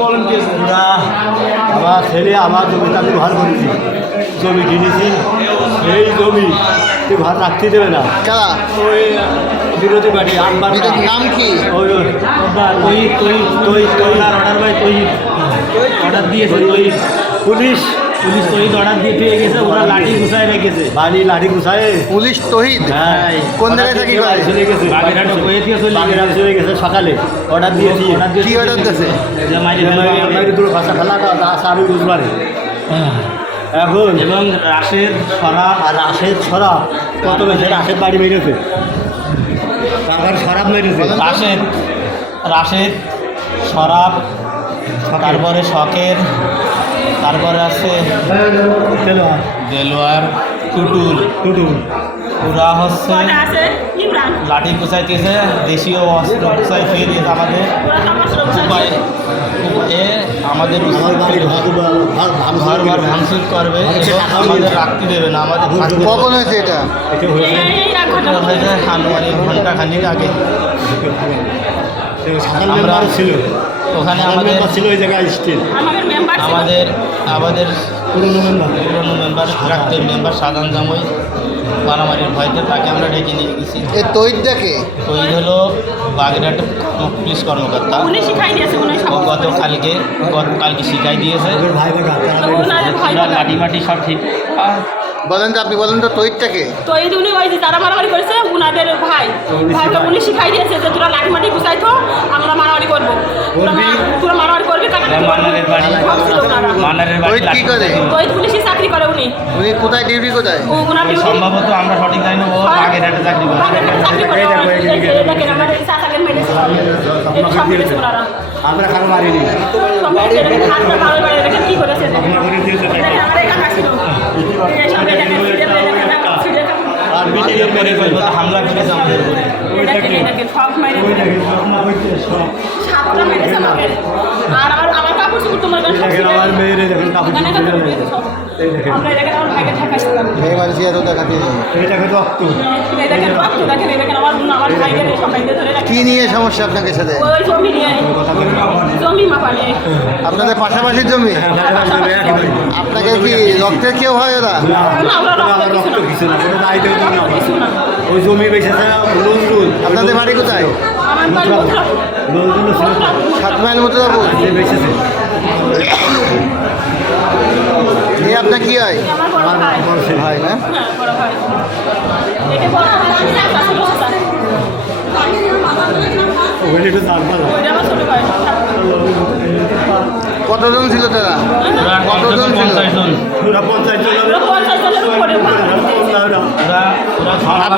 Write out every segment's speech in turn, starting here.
আমরা আমার ছেলে আমার আমি ঘর করেছি জমি কিনেছি সেই জমি তুই ঘর রাখতে দেবে না কারা ওই বিরোধী পার্টি আনবার নাম কি? ওই তুই তুই অর্ডার ভাই তুই অর্ডার দিয়েছে ওই পুলিশ পুলিশ তুই অর্ডার দিয়ে পেয়ে গেছে ওরা লাঠি ঘুষায় রেখেছে। বাড়ি লাঠি ঘুষায় পুলিশ তহিদ হ্যাঁ। কোন জায়গায় থাকি করে? চলে গেছে বাগেরহাট হয়ে দিয়ে চলে বাগেরহাট চলে গেছে সকালে। অর্ডার দিয়েছি। কি অর্ডার দিয়েছে? আপনাকে দুটো ভাষা ফেলা আমি বুঝবারে। এখন এবং রাশের সরা আর রাশেদ ছড়া কত মেয়েছে রাশেদ বাড়ি মেরেছে। তারপর খারাপ মেরেছে। রাশেদ রাশেদ সরাব তারপরে শখের তারপরে আছে তেলোয়ার দেলোয়ার টুটুল টুটুল ওরা হচ্ছে লাঠি কুচাইতেছে দেশীয় অস্ত্র কুচাই ফিরে দিয়েছে আমাদের এ আমাদের ঘর ঘর ভাঙচুর করবে আমাদের রাখতে দেবে না আমাদের কখন হয়েছে এটা। এটা হয়েছে আনুমানিক ঘণ্টা খানিক আগে। আমরা ছিল। ওখানে আমাদের ছিল ওই জায়গায় স্টিল আমাদের আমাদের আমাদের পুরনো মেম্বার পুরনো মেম্বার প্রাক্তন মেম্বার সাধারণ জামই মারামারির ভয়তে তাকে আমরা ডেকে নিয়ে গেছি। এ তহিদটাকে ওই হলো বাগেরহাট পুলিশ কর্মকর্তা। উনি শিখাই দিয়েছে উনি ও গতকালকে গতকালকে শিখাই দিয়েছে। তারা। লাঠি মাটি সব ঠিক। আর বলেন তো আপনি বলেন তো তহিদটাকে তো এই যে উনি ওই যে যারা মারামারি করেছে উনাদের ভাই। ভাইকে উনি শিখাই দিয়েছে যে তোরা লাঠি মাটি গুছাই তো আমরা মারামারি করব। তোরা তোরা মারামারি করবি পুলিশে চাকরি করে? উনি উনি। কোথায় ডিউটি কোথায়? সম্ভবত আমরা সঠিক জানি না ও করে। বাগেরহাটে চাকরি করে এই দেখেন আমার কারও মারিনি কি করেছে দেখেন হামলা করেছে আমাদের উপরে। সাতটা মেরেছে আমাকে আর আমার আমার কাপড় চোপড় তোমার আমার মেয়েরে দেখেন কাপড় কি নিয়ে সমস্যা আপনাকে সাথে? আপনাদের পাশাপাশি জমি আপনাকে কি রক্তের কেউ হয় ওরা? না, ওই জমি বেঁচেছে নজরুল আপনাদের বাড়ি কোথায়? নজরুল সাত মাইল। মতো যাব। যে বেঁচেছে। এই আপনার কি হয়? আমার ভাই। না? হ্যাঁ কতজন ছিল তারা? কতজন ছিল? পঞ্চাশ জন পুরা পঞ্চায়েত চলে ওরা পঞ্চাশ জনের উপরে ভাই। ওরা ওরা সব আমাকে তো আমাদের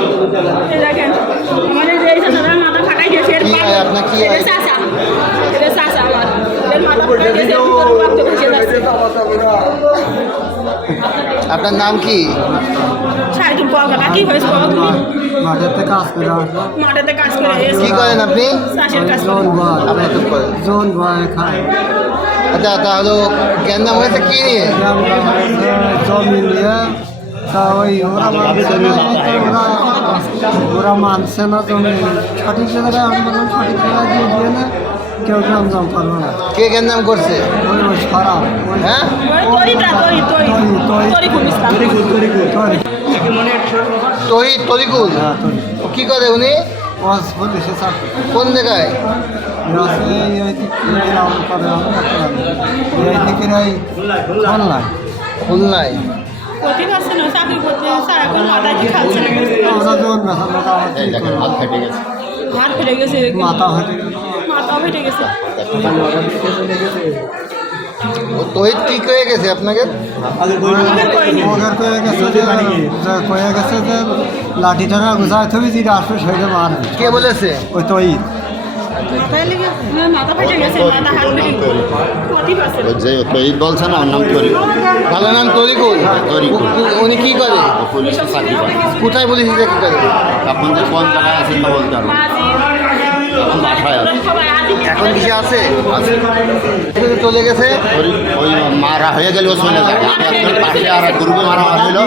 দেখেন আমাদের যে চাচাটার মাথা ফাটাই দিয়েছে এর চাচা এটা চাচা আমার এর মাথা ফাটাই দিয়েছে রক্ত ভেসে যাচ্ছে আপনার নাম কি? সাইদুল কলকাতা কি হয়েছে বলো তুমি? মাঠেতে কাজ করে মাঠেতে কাজ করে কি করেন আপনি? চাষের কাজ করে জন আপনি চুপ করেন? জন ভয় খায়। আচ্ছা তাহলে জ্ঞান হয়েছে কি নিয়ে? জমি নিয়ে। তা ওই ওরা মানছে না তো ওরা মানছে না জমি সঠিক জায়গায় আমি বললাম সঠিক জায়গায় দিয়ে দিয়ে না কেউ গ্রাম জম করব না। কে জ্ঞান করছে? ওই হ্যাঁ? তরি তরিকুল তহি তরিকুল হ্যাঁ কি করে উনি? কোন জায়গায়? খুলনায় এখন মাথায় কি খাচ্ছে না? ব্যথা মোটামুটি করব। হাত ফেটে গেছে। মাথা হটে গেল মাথা ফেটে গেছে। কি হয়ে গেছে আপনাকে? ওদের কয়ে গেছে যে কয়ে গেছে যে লাঠিটা না গুছায় তুমি যেটা আসবে সেটা মারবে। কে বলেছে? ওই তো ঈদ বলছে না না বলতে পারব। এখন বাসায় আছে এখন কিসে আছে চলে গেছে ওই মারা হয়ে গেলে ও চলে যায় পাশে আর গ্রুপে মারা হয়েছিল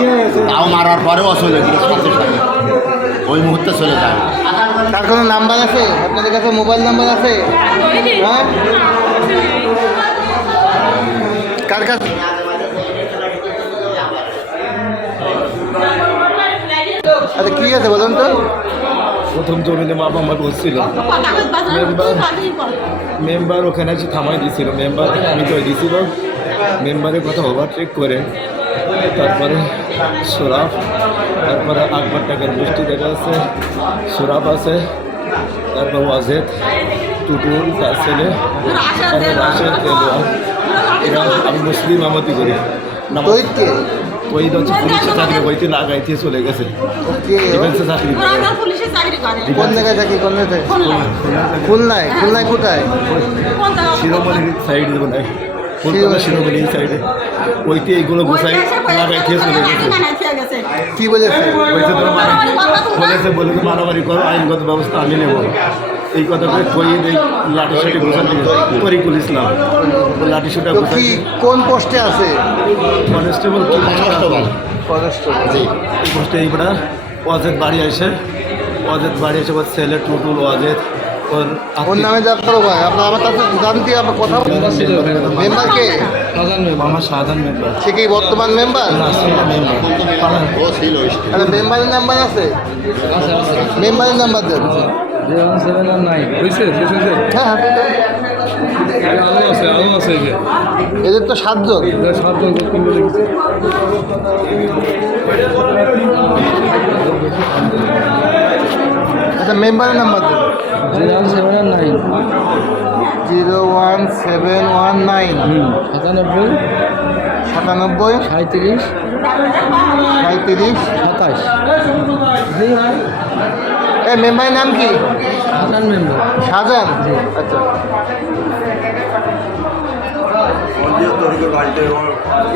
তাও মারার পরেও সাথে ওই মুহূর্তে চলে যায় তার কোনো নাম্বার আছে? আপনাদের কাছে মোবাইল নাম্বার আছে? হ্যাঁ? কার কাছে? আচ্ছা কি আছে বলুন তো? প্রথম জমিনে বাবা মা বসছিল মেম্বার ওখানে এসে থামাই দিছিল। মেম্বার আমি তো দিছিল মেম্বারের কথা ওভারটেক করে। তারপরে সোরাফ তারপরে আকবর টাকার বৃষ্টি দেখা আছে সোরাফ আছে তারপর ওয়াজেদ টুটুল তার ছেলে তারপর রাশেদ তেলোয়া এরা আমি মুসলিম আমতি করি। ওই হচ্ছে পুলিশের চাকরি বইতে লাগাইতে চলে গেছে। ডিফেন্সে চাকরি কোন জায়গায় থাকি কোন জায়গায় খুলনায়। খুলনায়। কোথায়? শিরোমণির সাইডে মনে হয় কলকাতা শিরোমণির সাইডে ওইতে এইগুলো গোছাই লাগাইতে চলে গেছে। কি বলেছে? বলছে তোর বলেছে বলেছে মারামারি করো আইনগত ব্যবস্থা আমি নেব। এই কথা করে কই এই লাঠি সাটি গোছান দিল তরিকুল ইসলাম। লাঠি সুটা তো কি কোন পোস্টে আছে? কনস্টেবল কি ফরেস্ট এই পোস্টে এইবার ওয়াজেদ বাড়ি আসে। ওয়াজেদ বাড়ি এসে ছেলে টুটুল ওয়াজেদ ওর ওর নামে যা করো ভাই আপনার আমার সাথে জানতে আপনার কথা মেম্বার কে? আমার সাধারণ মেম্বার। সে কি বর্তমান মেম্বার? না মেম্বার। তাহলে মেম্বারের নাম্বার আছে? মেম্বারের নাম্বার দেন। হ্যাঁ এদের তো সাতজন। আচ্ছা মেম্বারের নাম্বার দেন। Zero one seven one nine. সাতানব্বই। সাতানব্বই। সাঁত্রিশ সাঁত্রিশ সাতাশ। এই মেম্বারের নাম কি? সাজান মেম্বার শাহজাহান আচ্ছা।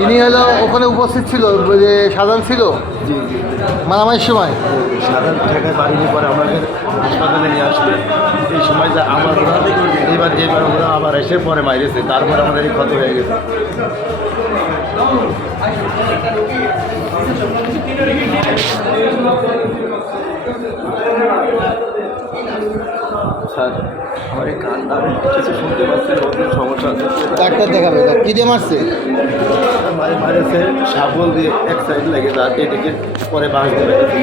ইনি হলো ওখানে উপস্থিত ছিল যে সাধারণ ছিল? মারামারির সময়? সাধারণ ঠেকায় বাড়ি নিয়ে পরে আমাকে হাসপাতালে নিয়ে আসবে। এই সময় যা আবার ওরা এবার এবার ওরা আবার এসে পরে মাইরেছে তারপর আমাদের এই ক্ষত হয়ে গেছে। স্যার আমার এই কান্না কিছু শুনতে পাচ্ছি না, সমস্যা আছে। ডাক্তার দেখাবে কি দিয়ে মারছে? মারে মারেছে শাবল দিয়ে এক সাইড লেগে যা এদিকে পরে বাঁশ দিয়ে লেগেছে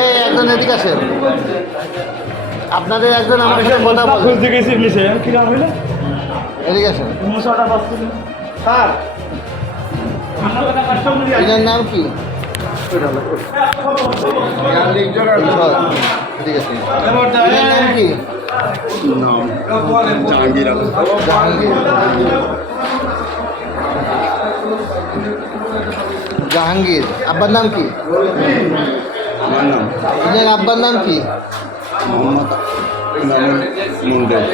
এই একজন এদিকে আসেন। আপনাদের একজন আমার সাথে কথা বলবে গেছি পুলিশে কি নাম হইল? এদিকে বাস্তুলি স্যার এটার নাম কি? আসেন এটার নাম কি? জাহাঙ্গীর। জাহাঙ্গীর জাহাঙ্গীর আব্বার নাম কি? আমার নাম আব্বার নাম কি? মোহাম্মদ মন্ডল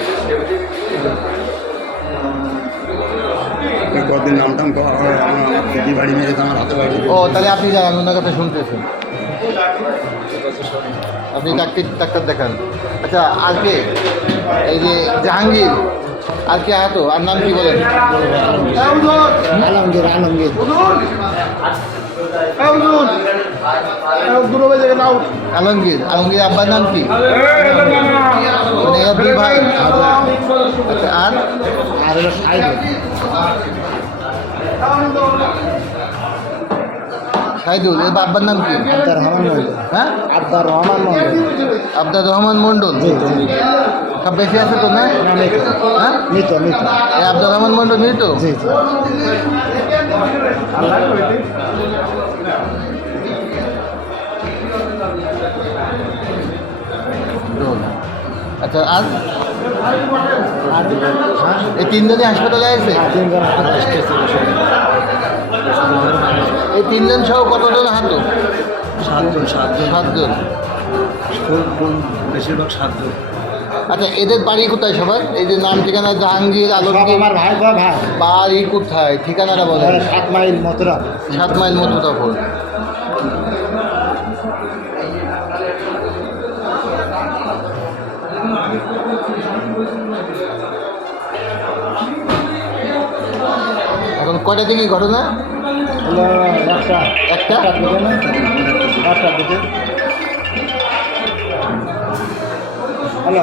কদিন নাম টাম করা হয় আমার আমার দিদি বাড়ি মেরেছে আমার হাতে বাড়ি ও তাহলে আপনি জানান ওনার কথা শুনতেছেন আপনি ডাক্তার ডাক্তার দেখান আচ্ছা আর কে এই যে জাহাঙ্গীর আর কে আহত আর নাম কি বলেন আলমগীর আলমগীর আলমগীর আলমগীর আব্বার নাম কি মানে এরা দুই ভাই আচ্ছা আর আর হলো সাইদুল এর বাবার নাম কি? আব্দার রহমান মন্ডল হ্যাঁ? আব্দার রহমান মন্ডল আব্দার রহমান মন্ডল সব বেশি আছে তো না? হ্যাঁ? মৃত মৃত। আব্দুর রহমান মন্ডল মৃত? জি। আচ্ছা আর? এই তিনজনই হাসপাতালে আছে? এই তিনজন সহ কতজন আহত? সাতজন সাতজন। সাতজন। বেশিরভাগ সাতজন। আচ্ছা এদের বাড়ি কোথায় সবাই এই যে নাম ঠিকানা জাহাঙ্গীর আলমগীর? আমার ভাই ভাই। বাড়ি কোথায়? ঠিকানাটা বলেন। সাত মাইল মতরা সাত মাইল মথুরাপুর। কয়টা থেকে ঘটনা? একটা? একটা একটার দিকে না একটার দিকে হ্যালো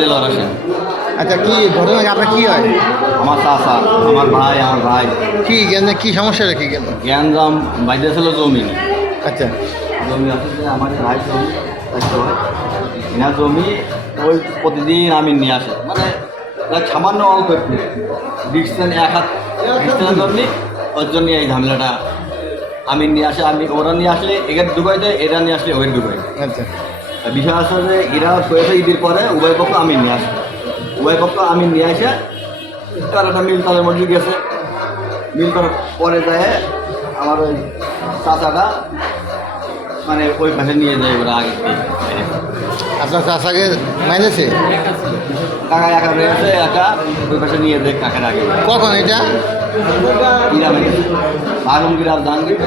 দিল হোসেন। আচ্ছা কি ঘটনা আপনার কি হয়? আমার চাষা আমার ভাই আমার ভাই। কি জ্ঞান কি সমস্যাটা কি কেন জ্ঞানরাম বাইরে ছিল জমি। আচ্ছা। জমি আছে আমার ভাই জমি এনার জমি ওই প্রতিদিন আমি নিয়ে আসে। মানে সামান্য অল্প একটু। ডিস্টেন্স এক হাত ডিস্টেন্স জমি ওর জন্য এই ঝামেলাটা আমি নিয়ে আসে। আমি ওরা নিয়ে আসলে এখানে ডুবাই দেয় এরা নিয়ে আসলে ওখানে ডুবাই আচ্ছা। বিষয় আছে যে এরা হয়েছে ঈদের পরে উভয় পক্ষ আমিন নিয়ে আসে। উভয় পক্ষ আমিন নিয়ে আসে। তার একটা মিল তাদের মধ্যে গেছে। মিল করার পরে যায় আমার ওই চাচাটা মানে ওই পাশে নিয়ে যায় ওরা আগে। আপনার চাষাকে মাইনেছে কাকা একা রয়েছে একা ওই পাশে নিয়ে যায় কাকার আগে। কখন এটা? ইরা মেরেছে। আলমগীর আর জাহাঙ্গীর